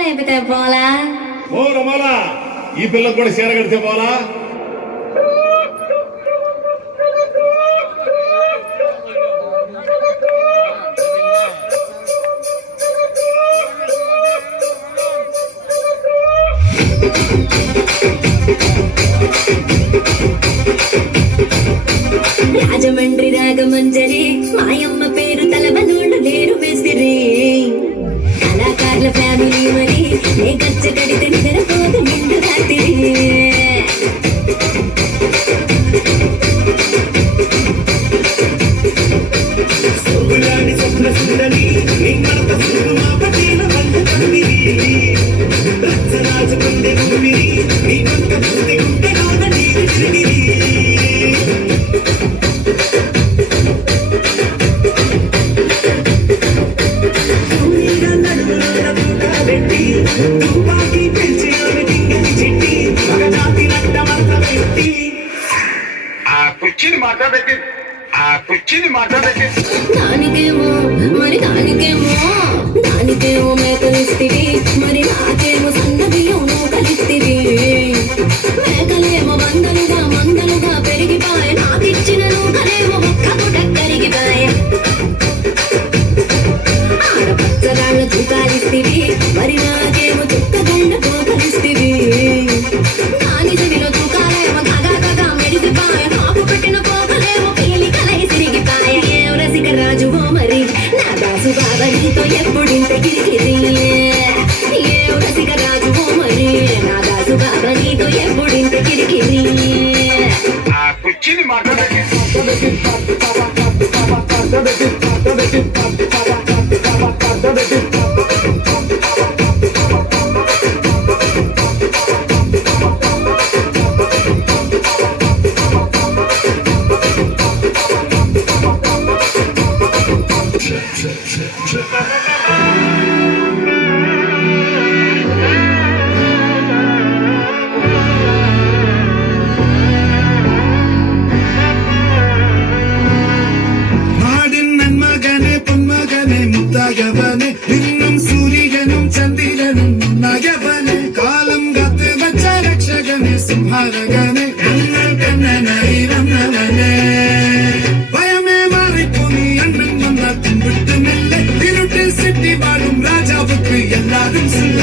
లేపితే పోలా పోలా ఈ పిల్లకు కూడా చీర కడితే పోలా. రాజమండ్రి రాగమంజరి మాయమ్మ పేరు తలవనోళ్ళు లేరు మేస్తిరి కళాకారుల ఫ్యామిలీ మరి నే గచ్చ కడితే నిద్రపోదు నిండు రాత్రి దానికేమో మరి దానికేమో మేకలిస్తివి మరి నాకేమో సన్నదిలో నూకలిస్తివి మేకలేమో మందలుగా పెరిగిపాయ నాకిచ్చిన నూకలేమో ఒక్క పూట కరిగిపాయ ఆడపచ్చగాళ్ళ తూకాలిస్తివి మరి నాకేమో చుక్కగళ్ళ తూకలిస్తివి నాని చెవిలో తూకాలేమో తగా మెరిసిపాయ కాపు పెట్టిన పోకలేమో పీలి కలయి సిరిగిపాయ ఏం రసిక రాజువో మరి నా దాసు బాబా నీతో ఎప్పుడింత గిరిగిరి ఏం రసిక రాజువో మరి నా దాసు బాబా నీతో ఎప్పుడింత గిరిగిరి சிம்ஹாரகனே கண்ணல் கண்ணனாய் வந்தவனே பயமே மாறிப்போனி அண்ணன் வந்தா கும்பிட்டு மெல்ல இருட்டில் சிட்டி வாழும் ராஜாவுக்கு எல்லாரும் சொல்ல